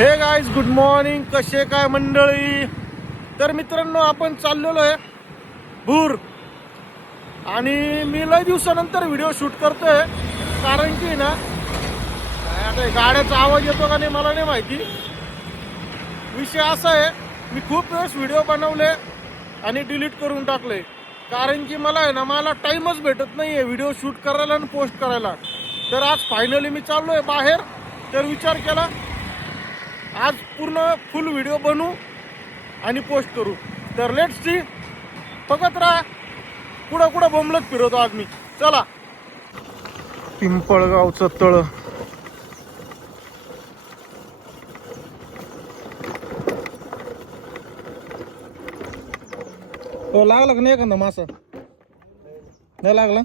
हे guys, good morning. कसे काय मंडळी? तर मित्रांनो, आपण चाललेलो आहे भूर. आणि मी लय दिवसानंतर व्हिडिओ शूट करतोय, कारण की ना आता गाड्याचा आवाज येतो का नाही मला नाही माहिती. विषय असा आहे, मी खूप वेळेस व्हिडिओ बनवले आणि डिलीट करून टाकले, कारण की मला आहे ना मला टाईमच भेटत नाही आहे व्हिडिओ शूट करायला आणि पोस्ट करायला. तर आज फायनली मी चाललो आहे बाहेर. तर विचार केला आज पूर्ण फुल व्हिडिओ बनवू आणि पोस्ट करू. तर लेट्स सी, बघत राहा. कुठं बोंबलत फिरवतो आज मी. चला. पिंपळगावचं तळ. हो, लागला का नाही एखादा मासा? नाही लागला.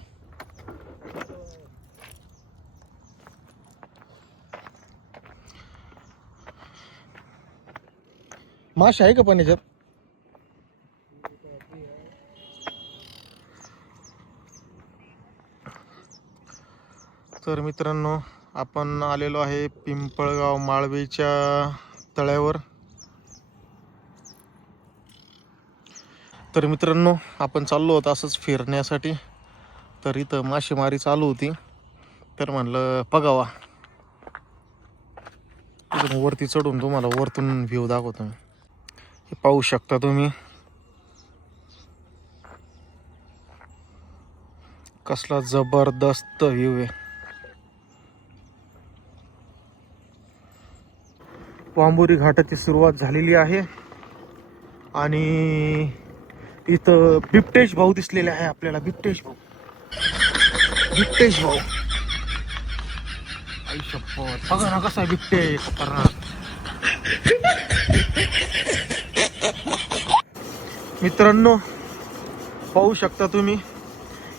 मासे आहे का पण याच्यात? तर मित्रांनो, आपण आलेलो आहे पिंपळगाव माळवेच्या तळ्यावर. तर मित्रांनो, आपण चाललो होतो असंच फिरण्यासाठी. तर इथं मासेमारी चालू होती, तर म्हणलं बघावा. इथून वरती चढून तुम्हाला वरतून व्ह्यू दाखवतो. हे पाहू शकता तुम्ही, कसला जबरदस्त व्ह्यू आहे. वांबुरी घाटाची सुरुवात झालेली आहे आणि इथं बिबटेश भाऊ दिसलेले आहे आपल्याला. बिबटेश भाऊ. आई शपथ, बघा ना कसा बिबटेश खतरनाक. मित्रांनो, पाहू शकता तुम्ही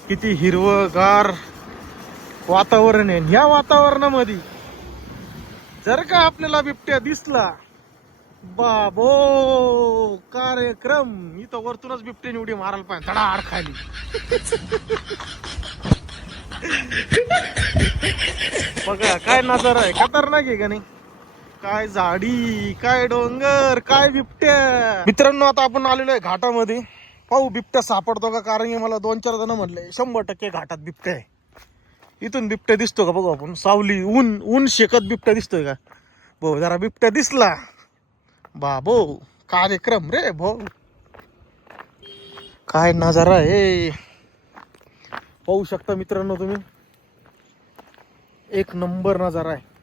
किती हिरवगार वातावरण आहे. या वातावरणामध्ये जर का आपल्याला बिबट्या दिसला, बाबो कार्यक्रम. इथं वरतूनच बिबट्याने उडी मारायला पाहिजे धडाड खाली. बघा काय नजारा आहे, खतरनाक आहे का नाही? काय झाडी, काय डोंगर, काय बिबट्या. मित्रांनो, आता आपण आलेलो आहे घाटामध्ये. पाहू बिबट्या सापडतो का, कारण की मला 2-4 जण म्हणले 100% घाटात बिबट्या आहे. इथून बिबट्या दिसतो का बघू आपण. सावली, ऊन शेकत बिबट्या दिसतोय का? भाऊ जरा बिबट्या दिसला, बाबो कार्यक्रम रे भाऊ. काय नजारा आहे, पाहू शकता मित्रांनो तुम्ही. एक नंबर नजारा आहे.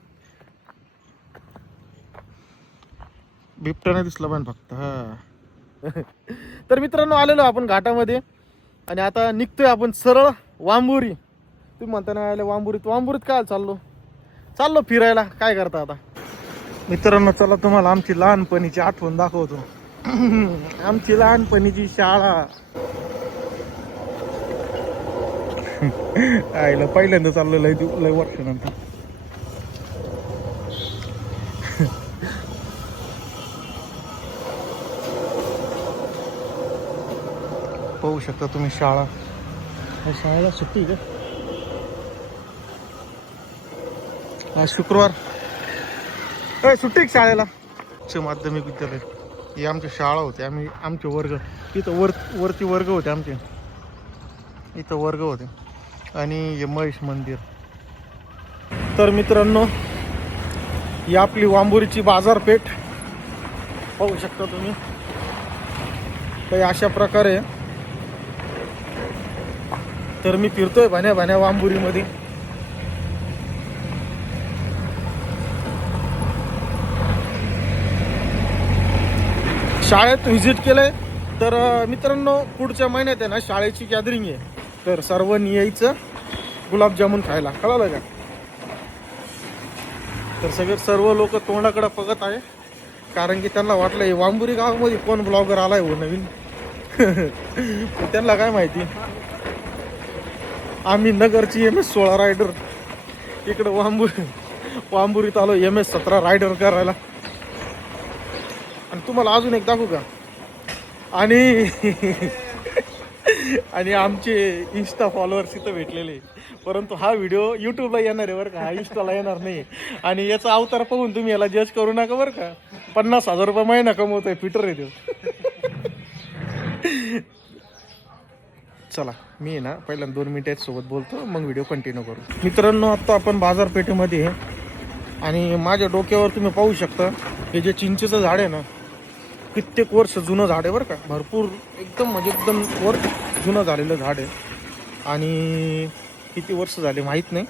बिबट्या नाही दिसला पण फक्त. हा. तर मित्रांनो, आलेलो आपण घाटामध्ये आणि आता निघतोय आपण सरळ वांबुरी. तुम्ही म्हणता ना आले वांबुरीत काय चाललो फिरायला. काय करता आता मित्रांनो? चला तुम्हाला आमची लहानपणीची आठवण दाखवतो. आमची लहानपणीची शाळा. आईला पहिल्यांदा चाललेलं लय वर्षानंतर. पाहू शकता तुम्ही शाळा. शाळेला सुट्टी का आज? शुक्रवार. सुट्टी शाळेला. उच्च माध्यमिक विद्यालय ही आमची शाळा होती. आमचे वर्ग इथं वरती वर्ग होते आमचे. इथं वर्ग होते आणि हे महेश मंदिर. तर मित्रांनो, ही आपली वांबुरीची बाजारपेठ पाहू शकता तुम्ही. काही अशा प्रकारे. तर मी फिरतोय भाण्या वांबुरीमध्ये. शाळेत व्हिजिट केलंय. तर मित्रांनो, पुढच्या महिन्यात आहे ना शाळेची गॅदरिंग आहे. तर सर्वांनी यायचं गुलाबजामुन खायला, कळलं का? तर सर्व लोक तोंडाकडे बघत आहे, कारण की त्यांना वाटलं हे वांबुरी गावामध्ये कोण ब्लॉगर आलाय हो नवीन. त्यांना काय माहिती, आम्ही नगरची MS-16 रायडर इकडं वांबुरीत आलो MS-17 रायडर करायला. आणि तुम्हाला अजून एक दाखवू का? आणि आणि आमचे इंस्टा फॉलोअर्स इथं भेटलेले, परंतु हा व्हिडिओ यूट्यूबला येणार आहे बरं का, हा इंस्टाला येणार नाही. आणि याचा अवतार पाहून तुम्ही याला जज करू नका बरं का. 50,000 रुपये महिना कमवतोय, फिटर आहे तो. चला मी आहे ना पहिल्यांदा 2 मिनिट सोबत बोलतो, मग व्हिडिओ कंटिन्यू करू. मित्रांनो, आत्ता आपण बाजारपेठेमध्ये आहे आणि माझ्या डोक्यावर तुम्ही पाहू शकता हे जे चिंचेचं झाड आहे ना, कित्येक वर्ष जुनं झाड आहे बरं का. भरपूर एकदम म्हणजे एकदम जुनं झालेलं झाड आहे. आणि किती वर्ष झाले माहीत नाही,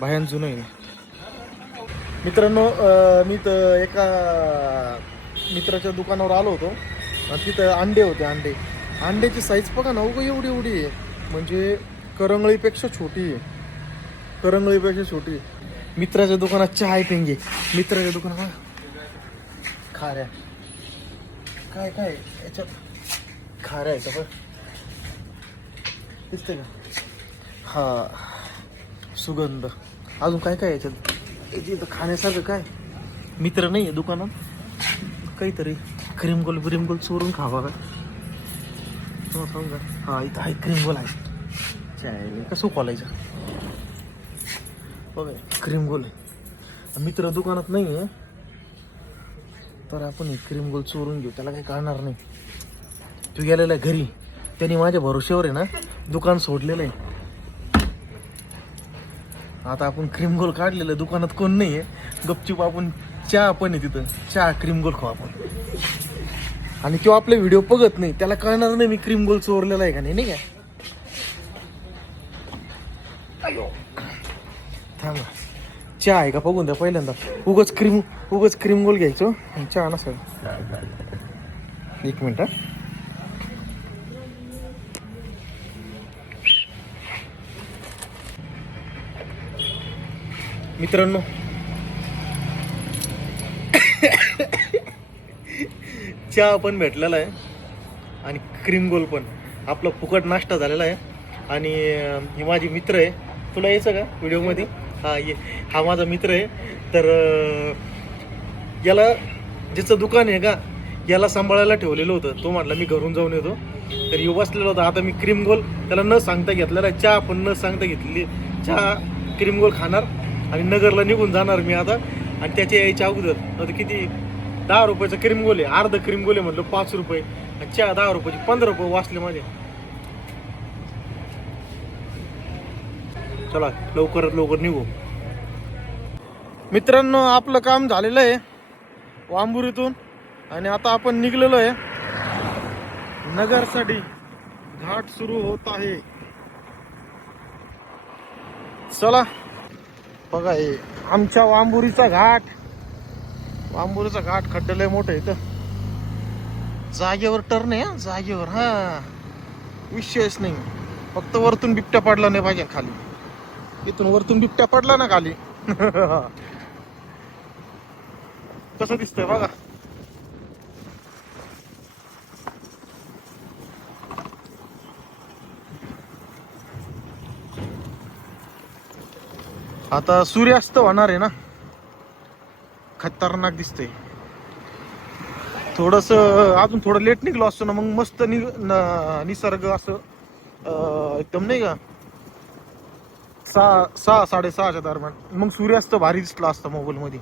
भयान जुनं आहे. मित्रांनो, मी तर एका मित्राच्या दुकानावर आलो होतो आणि तिथं अंडे होते. अंड्याची साईज बघा ना, उगा एवढी आहे, म्हणजे करंगळीपेक्षा छोटी आहे. मित्राच्या दुकानात चहा आहे पेंगे. मित्राच्या दुकानात खाऱ्या काय याच्यात खाऱ्या आहे का, दिसतंय का? हा, सुगंध. अजून काय याच्यात इथं खाण्यासारखं काय? मित्र नाही आहे दुकानात, काहीतरी क्रीमगोल चोरून खावा का समजा. हा, इथं आहे क्रीमगोल आहे. चाय कसं खोलायचं बघा, क्रीमगोल आहे. मित्र दुकानात नाही आहे तर आपण हे क्रीमगोल चोरून घेऊ, त्याला काही कळणार नाही. तू गेलेला आहे घरी, त्यांनी माझ्या भरोश्यावर आहे ना दुकान सोडलेलं आहे. आता आपण क्रीमगोल काढलेलं, दुकानात कोण नाही आहे, गपचूप आपण चहा पण आहे तिथं, चहा क्रीमगोल खाऊ आपण. आणि तो आपले व्हिडिओ बघत नाही, त्याला कळणार नाही मी क्रीमगोल चोरलेला आहे का नाही का. थांबा, चहा आहे का बघून द्या पहिल्यांदा. उगच क्रीमगोल घ्यायचो, चहा नसेल. एक मिनिट. मित्रांनो, चहा पण भेटलेला आहे आणि क्रीमगोल पण. आपला फुकट नाश्ता झालेला आहे. आणि ही माझी मित्र आहे. तुला यायचं का व्हिडिओमध्ये? हा माझा मित्र आहे. तर याला ज्याचं दुकान आहे का, याला सांभाळायला ठेवलेलं होतं. तो म्हटला मी घरून जाऊन येतो, तर येऊ बसलेला होता. आता मी क्रीमगोल त्याला न सांगता घेतलेला आहे, चहा पण न सांगता घेतलेली. चहा क्रीमगोल खाणार आणि नगरला निघून जाणार मी आता. आणि त्याच्या यायच्या अगोदर आता किती 10 रुपयाचा क्रीमगोल आहे, अर्ध क्रीमगोल आहे म्हटलं 5 रुपये, आणि चहा 10 रुपयाची 15 रुपये वाचले माझे. चला लवकरात लवकर निघू. मित्रांनो, आपलं काम झालेलं आहे वांबुरीतून आणि आता आपण निघलेलो आहे नगरसाठी. घाट सुरू होत आहे. चला बघा, हे आमच्या वांबुरीचा घाट. खड्डे लय मोठं इथं. जागेवर टर्न आहे, जागेवर. हा, विषयच नाही. फक्त वरतून बिबट्या पडला नाही पाहिजे खाली. इथून वरतून बिबट्या पडला ना खाली कसं दिसतंय बघा. आता सूर्यास्त होणार आहे ना, खतरनाक दिसतंय. थोडस अजून थोडं लेट निघलो असतो ना, मग मस्त निसर्ग असं एकदम नाही का 6-6:30च्या दरम्यान, मग सूर्यास्त भारी दिसला असता मोबाईल मध्ये.